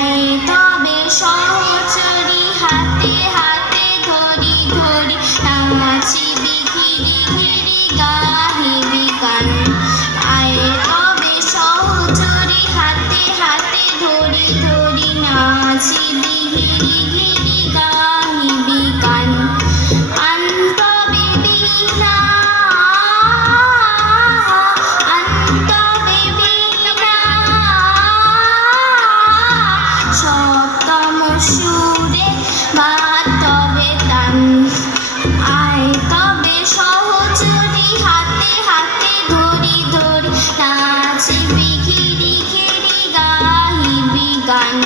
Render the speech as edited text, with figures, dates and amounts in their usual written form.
আয় তবে সহচরী হাতে হাতে ধরি ধরি নাচিবি ঘিরি ঘিরি গাহিবি গান। আয় তবে সহচরী হাতে হাতে ধরি ধরি নাচিবি ঘিরি ঘিরি গাহিবি গান। আনতবে বীণা আনতবে বীণা সপ্তম সুরে বাজবে তান। আয় তবে সহচরী হাতে হাতে ধরি ধরি নাচিবি ঘিরি ঘিরি গাহিবি গান।